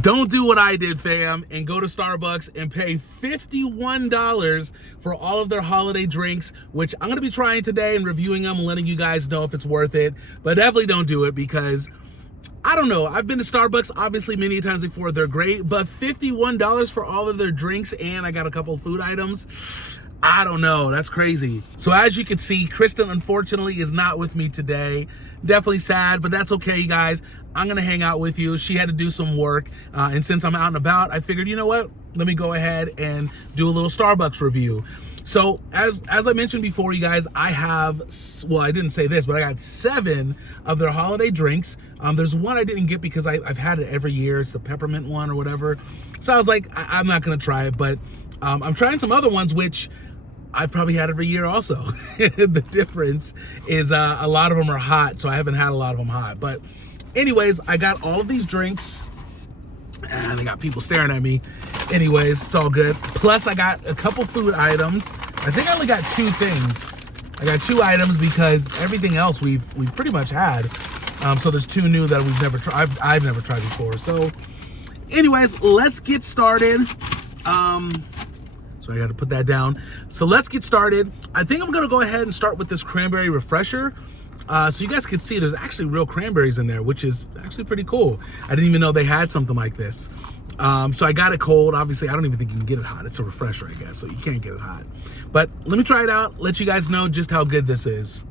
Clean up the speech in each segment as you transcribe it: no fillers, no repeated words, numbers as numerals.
Don't do what I did, fam, and go to Starbucks and pay $51 for all of their holiday drinks, which I'm going to be trying today and reviewing them and letting you guys know if it's worth it. But definitely don't do it because, I don't know, I've been to Starbucks obviously many times before. They're great, but $51 for all of their drinks, and I got a couple of food items. I don't know, that's crazy. So as you can see, Kristen unfortunately is not with me today. Definitely sad, but that's okay, you guys. I'm gonna hang out with you. She had to do some work, and since I'm out and about, I figured, you know what? Let me go ahead and do a little Starbucks review. So as I mentioned before, you guys, I have, well, I didn't say this, but I got 7 of their holiday drinks. There's one I didn't get because I've had it every year. It's the peppermint one or whatever. So I was like, I'm not gonna try it, but I'm trying some other ones, which I've probably had every year also. The difference is a lot of them are hot, so I haven't had a lot of them hot. But anyways, I got all of these drinks, and I got people staring at me. Anyways, it's all good. Plus, I got a couple food items. I think I only got 2 things. I got 2 items because everything else we've pretty much had. So there's 2 new that we've never tried. I've never tried before. So, anyways, let's get started. So I got to put that down. So let's get started. I think I'm going to go ahead and start with this Cranberry Refresher. So you guys can see there's actually real cranberries in there, which is actually pretty cool. I didn't even know they had something like this. So I got it cold. Obviously, I don't even think you can get it hot. It's a refresher, I guess, so you can't get it hot. But let me try it out, let you guys know just how good this is.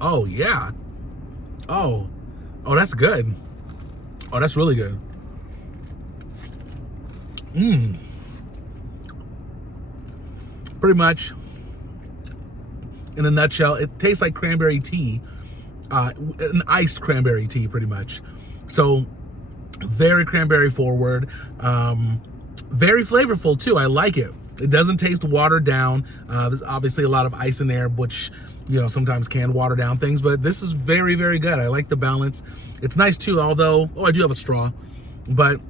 Oh, yeah. Oh, that's good. Oh, that's really good. Pretty much, in a nutshell, it tastes like cranberry tea, an iced cranberry tea, pretty much. So, very cranberry forward, very flavorful too. I like it. It doesn't taste watered down. There's obviously a lot of ice in there, which, you know, sometimes can water down things, but this is very, very good. I like the balance. It's nice too, although, I do have a straw, but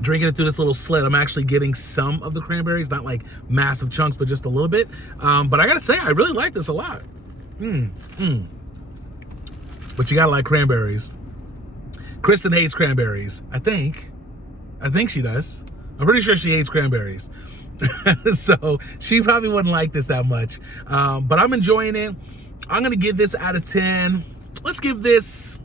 drinking it through this little slit, I'm actually getting some of the cranberries, not like massive chunks, but just a little bit. But I gotta say, I really like this a lot. But you gotta like cranberries. Kristen hates cranberries. I think she does. I'm pretty sure she hates cranberries. So she probably wouldn't like this that much. But I'm enjoying it. I'm gonna give this out of 10. Let's give this,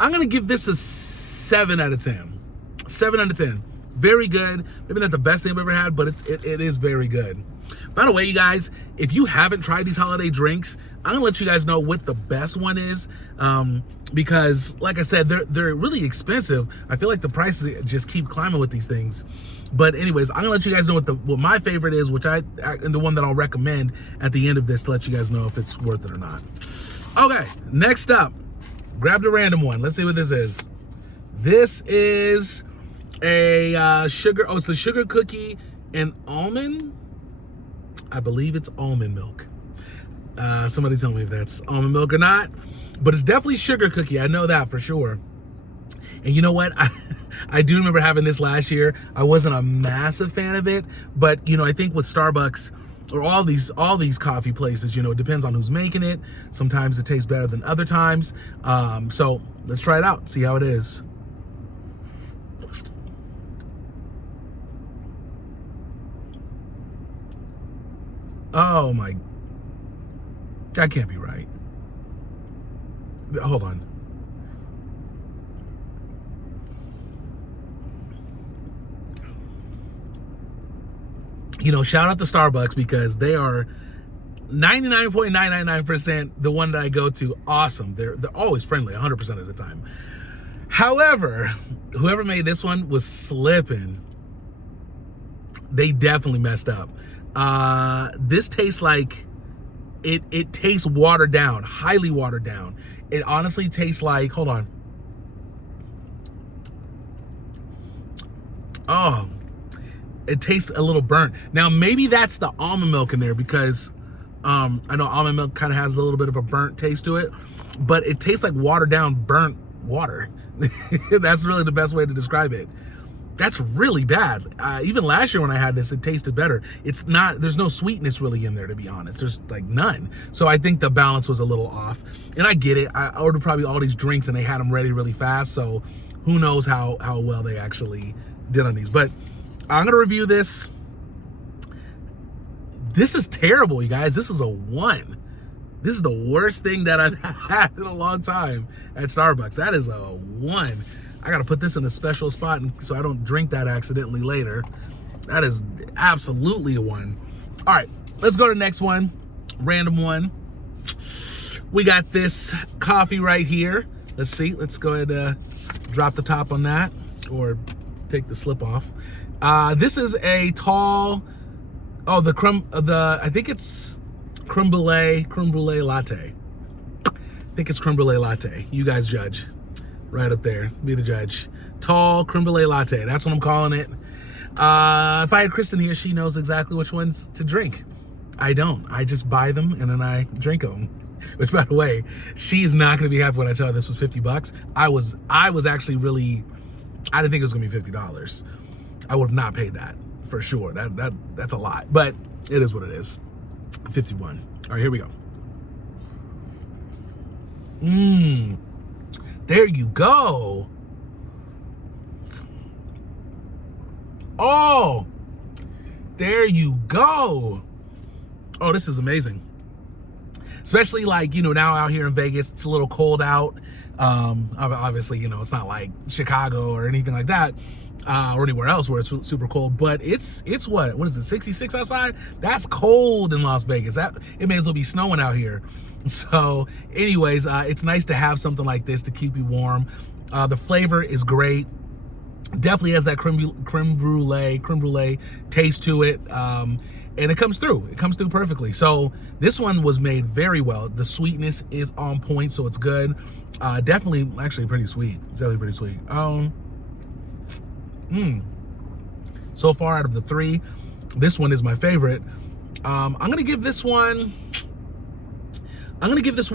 I'm gonna give this a 7 out of 10. 7 out of 10. Very good. Maybe not the best thing I've ever had, but it is very good. By the way, you guys, if you haven't tried these holiday drinks, I'm gonna let you guys know what the best one is, because like I said, they're really expensive. I feel like the prices just keep climbing with these things. But anyways, I'm gonna let you guys know what my favorite is, which and the one that I'll recommend at the end of this to let you guys know if it's worth it or not. Okay, next up, grabbed a random one. Let's see what this is. This is a sugar. Oh, it's the sugar cookie and almond. I believe it's almond milk. Somebody tell me if that's almond milk or not, but it's definitely sugar cookie. I know that for sure. And you know what? I do remember having this last year. I wasn't a massive fan of it, but you know, I think with Starbucks or all these coffee places, you know, it depends on who's making it. Sometimes it tastes better than other times. So let's try it out, see how it is. Oh my, that can't be right. Hold on. You know, shout out to Starbucks because they are 99.999% the one that I go to. Awesome. They're always friendly 100% of the time. However, whoever made this one was slipping. They definitely messed up. This tastes like it tastes watered down, highly watered down. It honestly tastes like, hold on. Oh, it tastes a little burnt. Now, maybe that's the almond milk in there because I know almond milk kind of has a little bit of a burnt taste to it, but it tastes like watered down, burnt water. That's really the best way to describe it. That's really bad. Even last year when I had this, it tasted better. It's not, there's no sweetness really in there, to be honest. There's like none. So I think the balance was a little off. And I get it. I ordered probably all these drinks and they had them ready really fast. So who knows how well they actually did on these. But I'm going to review this. This is terrible, you guys. This is a 1. This is the worst thing that I've had in a long time at Starbucks. That is a 1. I gotta put this in a special spot so I don't drink that accidentally later. That is absolutely a 1. All right, let's go to the next one. Random one. We got this coffee right here. Let's see. Let's go ahead and drop the top on that, or take the slip off. This is a tall. Oh, I think it's creme brulee latte. I think it's creme brulee latte. You guys judge. Right up there, be the judge. Tall creme brulee latte, that's what I'm calling it. If I had Kristen here, she knows exactly which ones to drink. I don't. I just buy them and then I drink them. Which, by the way, she's not gonna be happy when I tell her this was $50. I was actually really, I didn't think it was gonna be $50. I would have not paid that for sure. That's a lot, but it is what it is. 51. All right, here we go. There you go. Oh, there you go. Oh, this is amazing. Especially like, now out here in Vegas, it's a little cold out. Obviously, it's not like Chicago or anything like that, or anywhere else where it's super cold, but it's what is it, 66 outside? That's cold in Las Vegas. It may as well be snowing out here. So anyways, it's nice to have something like this to keep you warm. The flavor is great. Definitely has that creme brulee taste to it. And it comes through. It comes through perfectly. So this one was made very well. The sweetness is on point, so it's good. Definitely, actually pretty sweet. It's definitely pretty sweet. So far out of the 3, this one is my favorite. I'm gonna give this one. This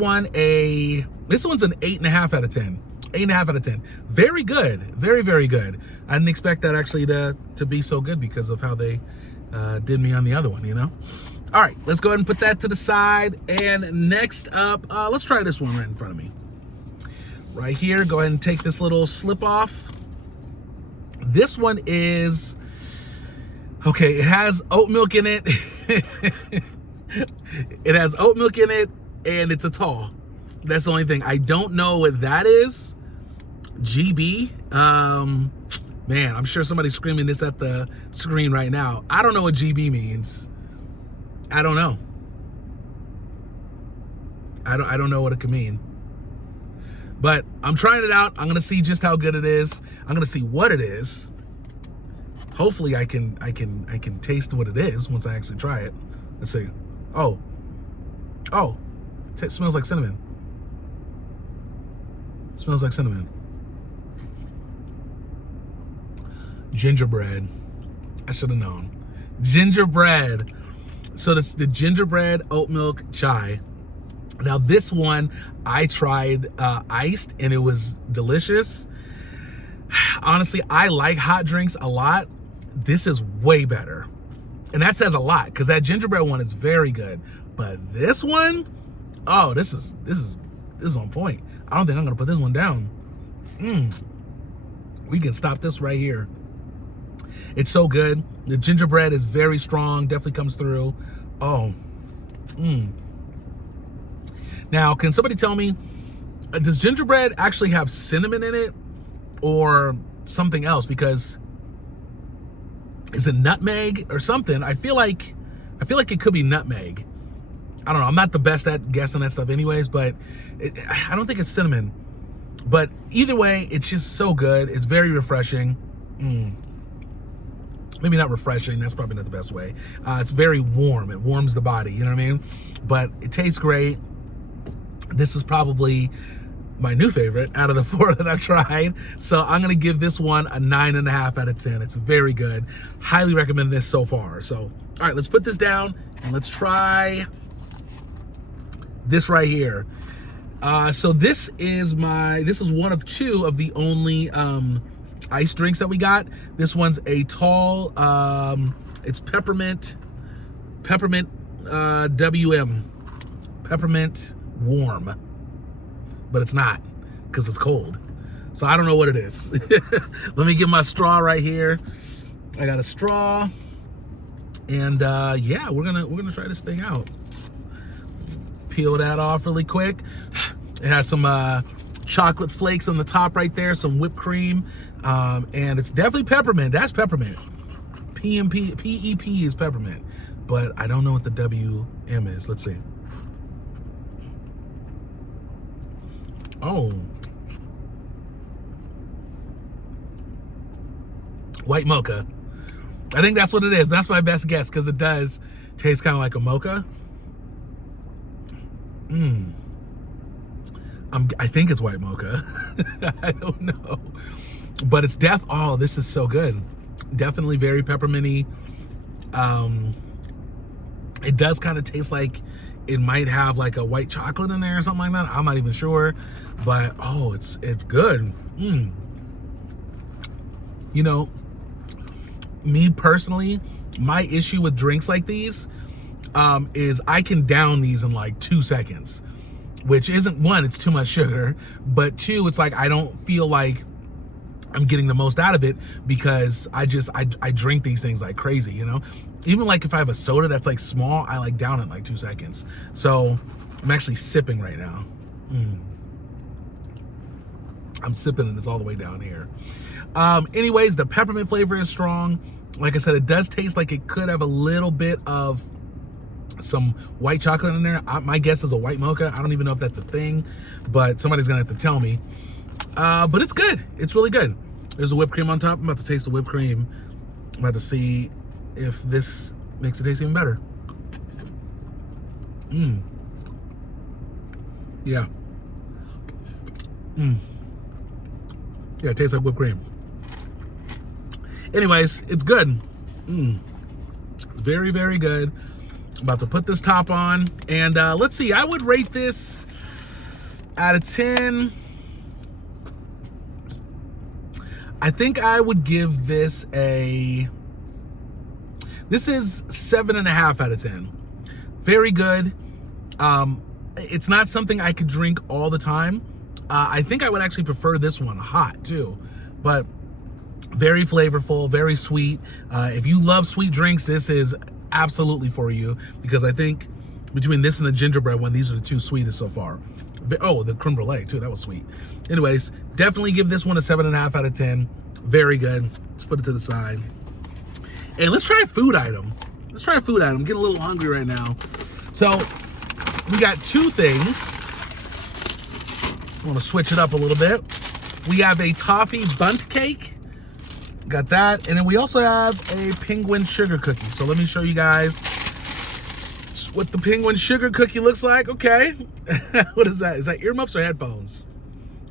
one's an 8.5 out of 10. 8.5 out of 10. Very good. Very, very good. I didn't expect that actually to be so good because of how they did me on the other one, All right, let's go ahead and put that to the side. And next up, let's try this one right in front of me. Right here, go ahead and take this little slip off. This one is, okay, it has oat milk in it. It has oat milk in it. And it's a tall. That's the only thing. I don't know what that is. GB. Man, I'm sure somebody's screaming this at the screen right now. I don't know what GB means. I don't know. I don't know what it could mean. But I'm trying it out. I'm gonna see just how good it is. I'm gonna see what it is. Hopefully I can taste what it is once I actually try it. Let's see. Oh. It smells like cinnamon. It smells like cinnamon. Gingerbread. I should have known. Gingerbread. So that's the gingerbread oat milk chai. Now this one I tried iced and it was delicious. Honestly, I like hot drinks a lot. This is way better. And that says a lot because that gingerbread one is very good. But this one, oh, this is on point. I don't think I'm gonna put this one down. We can stop this right here. It's so good. The gingerbread is very strong, definitely comes through. Oh, Now, can somebody tell me, does gingerbread actually have cinnamon in it or something else? Because is it nutmeg or something? I feel like it could be nutmeg. I don't know. I'm not the best at guessing that stuff anyways, but I don't think it's cinnamon. But either way, it's just so good. It's very refreshing. Maybe not refreshing. That's probably not the best way. It's very warm. It warms the body. You know what I mean? But it tastes great. This is probably my new favorite out of the 4 that I've tried. So I'm going to give this one a 9.5 out of 10. It's very good. Highly recommend this so far. So, all right, let's put this down and let's try this right here. So this is one of 2 of the only iced drinks that we got. This one's a tall, it's peppermint WM, peppermint warm, but it's not because it's cold. So I don't know what it is. Let me get my straw right here. I got a straw, and yeah, we're gonna try this thing out. Peel that off really quick. It has some chocolate flakes on the top right there, some whipped cream, and it's definitely peppermint. That's peppermint. PEP is peppermint, but I don't know what the WM is. Let's see. Oh, white mocha. I think that's what it is. That's my best guess, because it does taste kind of like a mocha. I think it's white mocha. I don't know, but it's oh, this is so good. Definitely very pepperminty. It does kind of taste like it might have like a white chocolate in there or something like that. I'm not even sure, but oh, it's good. You know, me personally, my issue with drinks like these is I can down these in like 2 seconds, which isn't, one, it's too much sugar, but two, it's like I don't feel like I'm getting the most out of it, because I drink these things like crazy, you know? Even like if I have a soda that's like small, I like down it in like 2 seconds. So I'm actually sipping right now. I'm sipping and it's all the way down here. Anyways, the peppermint flavor is strong. Like I said, it does taste like it could have a little bit of some white chocolate in there. My guess is a white mocha. I don't even know if that's a thing, but somebody's gonna have to tell me. But it's good. It's really good. There's a whipped cream on top. I'm about to taste the whipped cream. I'm about to see if this makes it taste even better. Yeah. Yeah, it tastes like whipped cream. Anyways, it's good. Very, very good. About to put this top on, and let's see, I would rate this out of 10. I think I would give this this is 7.5 out of 10. Very good. It's not something I could drink all the time. I think I would actually prefer this one hot too, but very flavorful, very sweet. If you love sweet drinks, this is absolutely for you, because I think between this and the gingerbread one, these are the two sweetest so far. Oh, the creme brulee too, that was sweet. Anyways, definitely give this one a 7.5 out of 10. Very good. Let's put it to the side. And let's try a food item. I'm getting a little hungry right now. So we got two things. I want to switch it up a little bit. We have a toffee bunt cake. Got that. And then we also have a penguin sugar cookie. So let me show you guys what the penguin sugar cookie looks like. Okay. What is that? Is that earmuffs or headphones?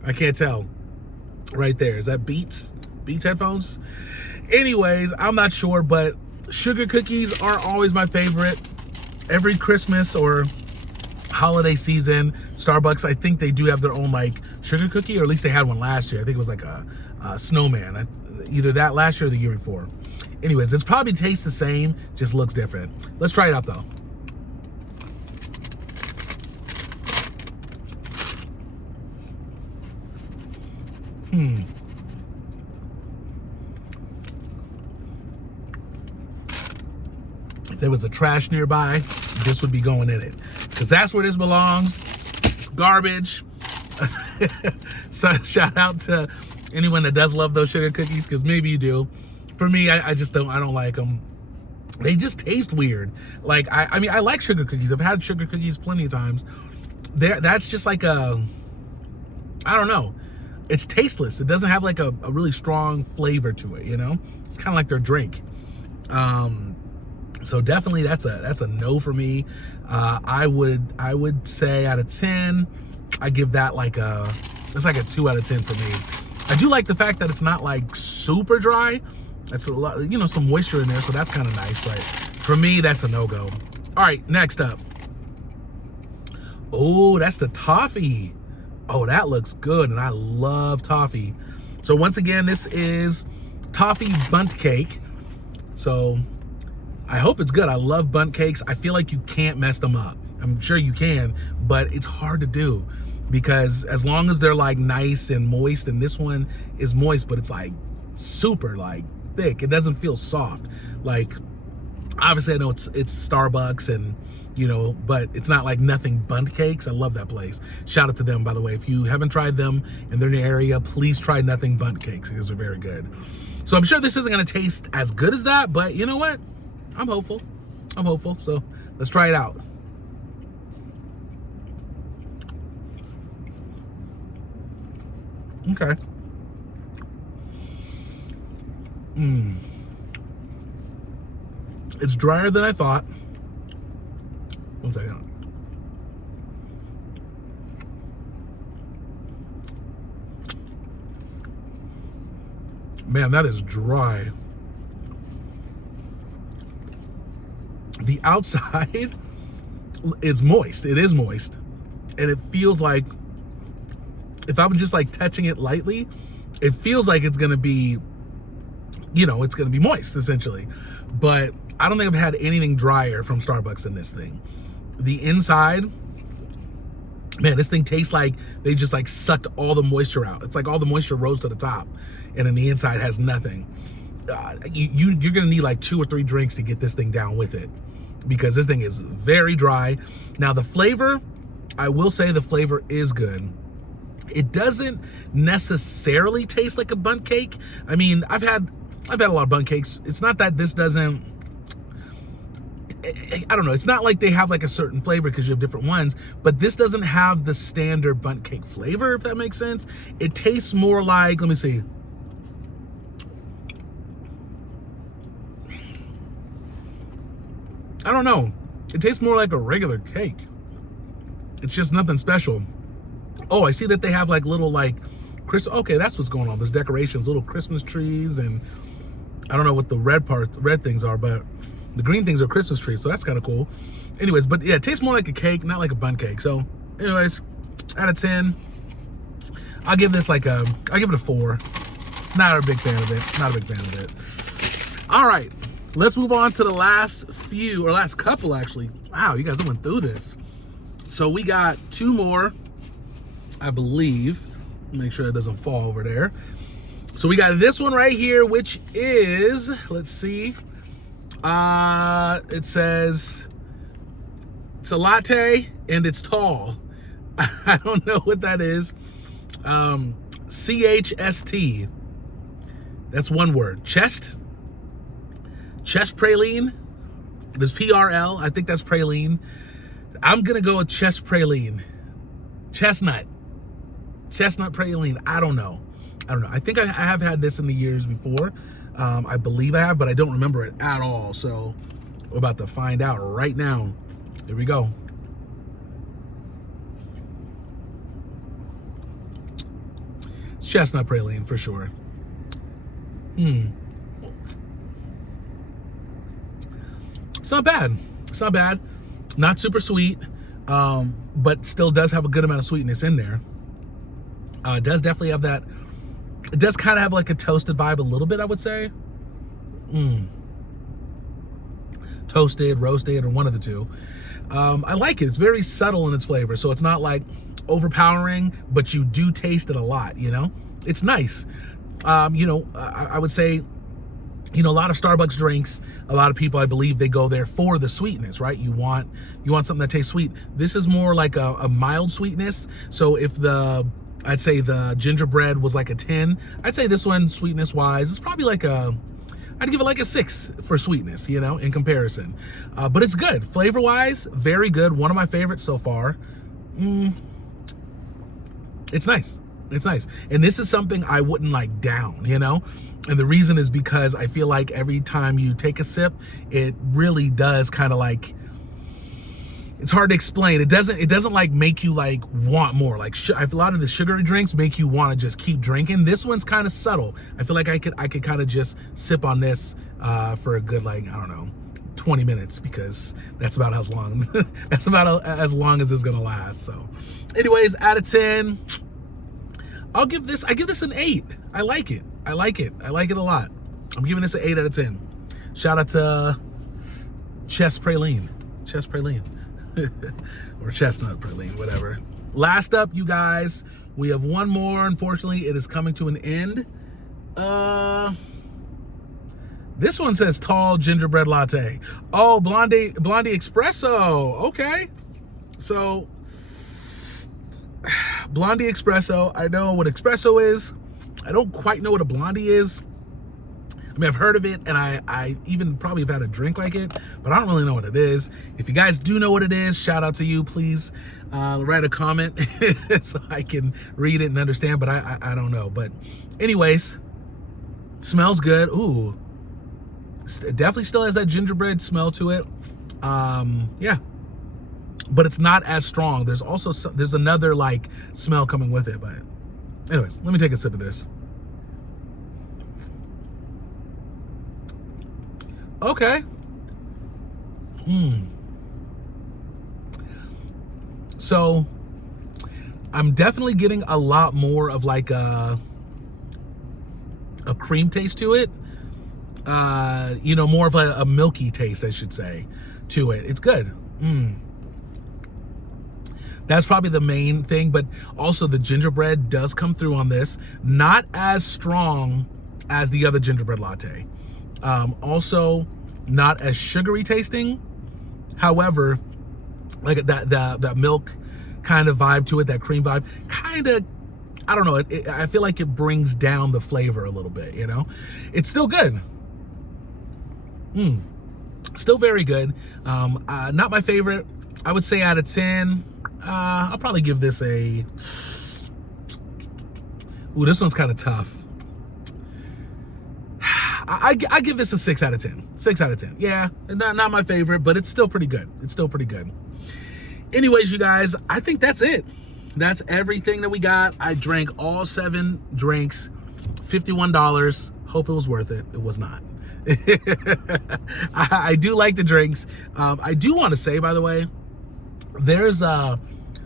I can't tell. Right there. Is that Beats? Beats headphones? Anyways, I'm not sure, but sugar cookies are always my favorite. Every Christmas or holiday season, Starbucks, I think they do have their own like sugar cookie, or at least they had one last year. I think it was like a snowman. Either that last year or the year before. Anyways, it's probably tastes the same, just looks different. Let's try it out though. If there was a trash nearby, this would be going in it, because that's where this belongs. It's garbage. So shout out to anyone that does love those sugar cookies, because maybe you do. For me, I just don't. I don't like them. They just taste weird. Like I mean, I like sugar cookies. I've had sugar cookies plenty of times. That's just like I don't know. It's tasteless. It doesn't have like a really strong flavor to it. You know, it's kind of like their drink. So definitely that's a no for me. I would say out of 10, I give that like that's like a 2 out of 10 for me. I do like the fact that it's not like super dry. That's a lot, you know, some moisture in there, so that's kind of nice. But for me, that's a no-go. All right, next up. Oh, that's the toffee. Oh, that looks good, and I love toffee. So once again, this is Toffee Bunt Cake. So I hope it's good. I love Bunt cakes. I feel like you can't mess them up. I'm sure you can, but it's hard to do because as long as they're like nice and moist, and this one is moist, but it's like super like thick. It doesn't feel soft. Like, obviously I know it's Starbucks and, you know, but it's not like Nothing Bunt Cakes. I love that place. Shout out to them, by the way. If you haven't tried them and they're in the area, please try Nothing Bunt Cakes because they're very good. So I'm sure this isn't going to taste as good as that, but you know what? I'm hopeful. I'm hopeful. So let's try it out. Okay. It's drier than I thought. One second. Man, that is dry. The outside is moist. It is moist. And it feels like, if I'm just like touching it lightly, it feels like it's gonna be, you know, it's gonna be moist essentially. But I don't think I've had anything drier from Starbucks than this thing. The inside, man, this thing tastes like they just like sucked all the moisture out. It's like all the moisture rose to the top, and then the inside has nothing. You're gonna need like 2 or 3 drinks to get this thing down with it, because this thing is very dry. Now the flavor, I will say the flavor is good. It doesn't necessarily taste like a bundt cake. I mean, I've had a lot of bundt cakes. It's not that this doesn't, I don't know, it's not like they have like a certain flavor because you have different ones, but this doesn't have the standard bundt cake flavor, if that makes sense. It tastes more like, let me see. I don't know. It tastes more like a regular cake. It's just nothing special. Oh, I see that they have like little like okay, that's what's going on. There's decorations, little Christmas trees, and I don't know what the red things are, but the green things are Christmas trees, so that's kind of cool. Anyways, but yeah, it tastes more like a cake, not like a bundt cake. So anyways, out of 10, I'll give this like I'll give it a 4. Not a big fan of it. Not a big fan of it. All right, let's move on to the last couple actually. Wow, you guys went through this. So we got 2 more, I believe. Make sure it doesn't fall over there. So we got this one right here, which is, let's see. It says it's a latte and it's tall. I don't know what that is. CHST. That's one word. Chest praline. There's PRL. I think that's praline. I'm gonna go with chest praline. Chestnut praline. I don't know. I think I have had this in the years before. I believe I have, but I don't remember it at all. So we're about to find out right now. Here we go. It's chestnut praline for sure. It's not bad. It's not bad. Not super sweet, but still does have a good amount of sweetness in there. It does definitely have that. It does kind of have like a toasted vibe a little bit, I would say. Toasted, roasted, or one of the two. I like it. It's very subtle in its flavor, so it's not like overpowering, but you do taste it a lot, you know? It's nice. You know, I would say, you know, a lot of Starbucks drinks, a lot of people, I believe, they go there for the sweetness, right? You want something that tastes sweet. This is more like a mild sweetness. So if I'd say the gingerbread was like a 10, I'd say this one, sweetness wise, is probably like I'd give it like a 6 for sweetness, you know, in comparison. But it's good. Flavor wise, very good. One of my favorites so far. It's nice. It's nice. And this is something I wouldn't like down, you know? And the reason is because I feel like every time you take a sip, it really does kind of like, it's hard to explain. It doesn't like make you like want more. Like a lot of the sugary drinks make you want to just keep drinking. This one's kind of subtle. I feel like I could kind of just sip on this for a good, like, I don't know, 20 minutes, because that's about as long as it's gonna last. So anyways, out of 10, I give this an 8. I like it. I like it a lot. I'm giving this an 8 out of 10. Shout out to praline. Or chestnut praline, whatever. Last up, you guys, we have one more. Unfortunately, it is coming to an end. This one says tall gingerbread latte. Oh, blondie espresso. Okay. So blondie espresso. I know what espresso is. I don't quite know what a blondie is. I mean, I've heard of it, and I even probably have had a drink like it, but I don't really know what it is. If you guys do know what it is, shout out to you. Please write a comment so I can read it and understand, but I don't know. But anyways, smells good. Ooh, it definitely still has that gingerbread smell to it. Yeah, but it's not as strong. There's another like smell coming with it. But anyways, let me take a sip of this. Okay. So I'm definitely getting a lot more of like a cream taste to it. You know, more of a milky taste, I should say, to it. It's good. That's probably the main thing, but also the gingerbread does come through on this. Not as strong as the other gingerbread latte. Also not as sugary tasting. However, like that milk kind of vibe to it, that cream vibe, kind of, I don't know, I feel like it brings down the flavor a little bit, you know? It's still good. Still very good. Not my favorite. I would say out of 10, I'll probably give this a, ooh, this one's kind of tough. I give this a 6 out of 10. 6 out of 10. Yeah, not my favorite, but it's still pretty good. It's still pretty good. Anyways, you guys, I think that's it. That's everything that we got. I drank all 7 drinks, $51. Hope it was worth it. It was not. I do like the drinks. I do want to say, by the way, there's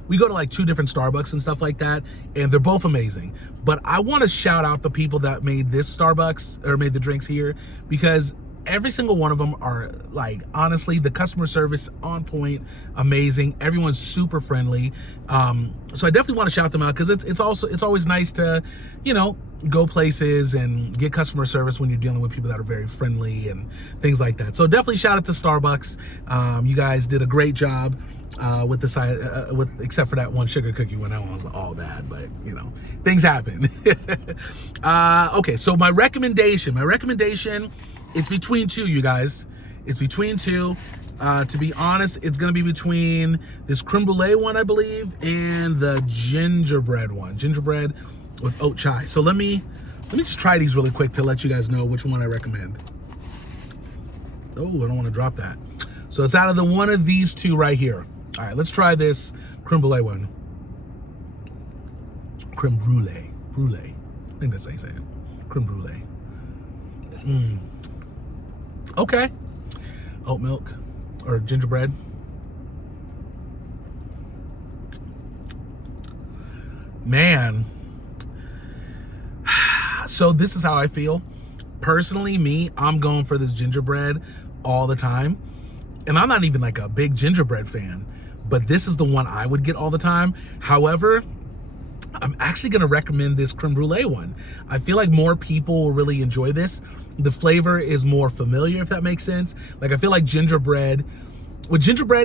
we go to like 2 different Starbucks and stuff like that, and they're both amazing. But I want to shout out the people that made this Starbucks, or made the drinks here, because every single one of them are, like, honestly, the customer service on point, amazing. Everyone's super friendly. So I definitely want to shout them out, because it's always nice to, you know, go places and get customer service when you're dealing with people that are very friendly and things like that. So definitely shout out to Starbucks. You guys did a great job with the side, except for that one sugar cookie one. That one was all bad, but you know, things happen. Okay, so my recommendation, it's between 2, you guys. It's between 2. To be honest, it's gonna be between this creme brulee one, I believe, and the gingerbread one. Gingerbread with oat chai. So let me just try these really quick to let you guys know which one I recommend. Oh, I don't want to drop that. So it's out of the one of these 2 right here. All right, let's try this creme brulee one. Creme brulee. I think that's how you say it. Creme brulee. Okay. Oat milk or gingerbread. Man. So this is how I feel. Personally, me, I'm going for this gingerbread all the time. And I'm not even like a big gingerbread fan, but this is the one I would get all the time. However, I'm actually going to recommend this creme brulee one. I feel like more people will really enjoy this. The flavor is more familiar, if that makes sense. Like, I feel like with gingerbread,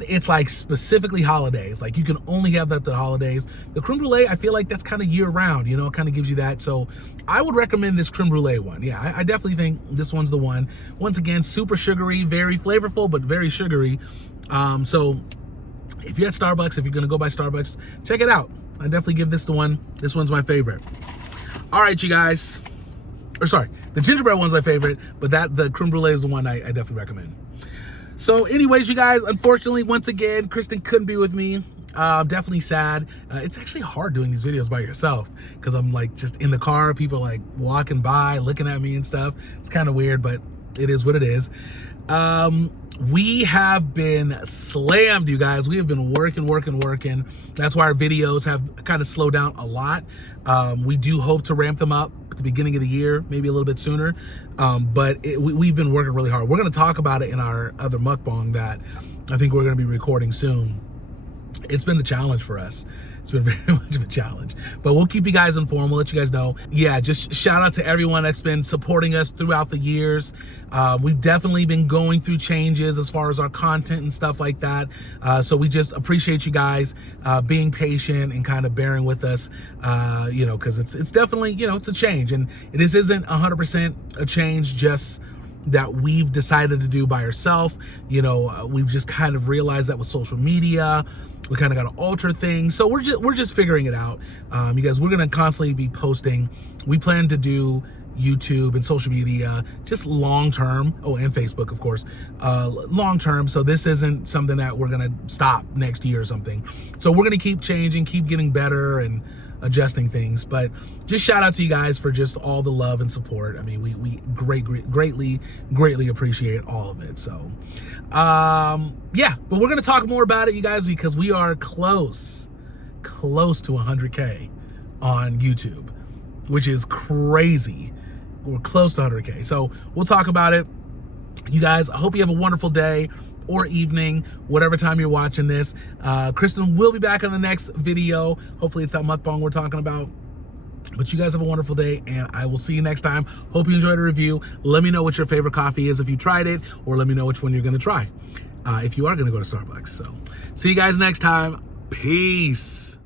it's like specifically holidays. Like, you can only have that at the holidays. The creme brulee, I feel like that's kind of year round, you know, it kind of gives you that. So I would recommend this creme brulee one. Yeah, I definitely think this one's the one. Once again, super sugary, very flavorful, but very sugary. So if you're at Starbucks, if you're going to go by Starbucks, check it out. I definitely give this the one. This one's my favorite. All right, you guys. Or sorry, the gingerbread one's my favorite, but the creme brulee is the one I definitely recommend. So anyways, you guys, unfortunately, once again, Kristen couldn't be with me. I'm definitely sad. It's actually hard doing these videos by yourself, because I'm like just in the car, people are like walking by, looking at me and stuff. It's kind of weird, but it is what it is. We have been slammed, you guys. We have been working. That's why our videos have kind of slowed down a lot. We do hope to ramp them up at the beginning of the year, maybe a little bit sooner. But we've been working really hard. We're going to talk about it in our other mukbang that I think we're going to be recording soon. It's been a challenge for us. It's been very much of a challenge, but we'll keep you guys informed. We'll let you guys know. Yeah, just shout out to everyone that's been supporting us throughout the years. We've definitely been going through changes as far as our content and stuff like that. So we just appreciate you guys being patient and kind of bearing with us, you know, because it's definitely, you know, it's a change, and this isn't 100% a change just that we've decided to do by ourselves. You know, we've just kind of realized that with social media, we kind of got to alter things. So we're just figuring it out. You guys, we're going to constantly be posting. We plan to do YouTube and social media just long term. Oh, and Facebook, of course, long term. So this isn't something that we're going to stop next year or something. So we're going to keep changing, keep getting better and adjusting things. But just shout out to you guys for just all the love and support. I mean, we greatly appreciate all of it. So yeah, but we're gonna talk more about it, you guys, because we are close to 100K on YouTube, which is crazy. We're close to 100K, so we'll talk about it. You guys, I hope you have a wonderful day or evening, whatever time you're watching this. Kristen will be back on the next video. Hopefully it's that mukbang we're talking about. But you guys have a wonderful day, and I will see you next time. Hope you enjoyed the review. Let me know what your favorite coffee is if you tried it, or let me know which one you're gonna try if you are gonna go to Starbucks. So see you guys next time. Peace.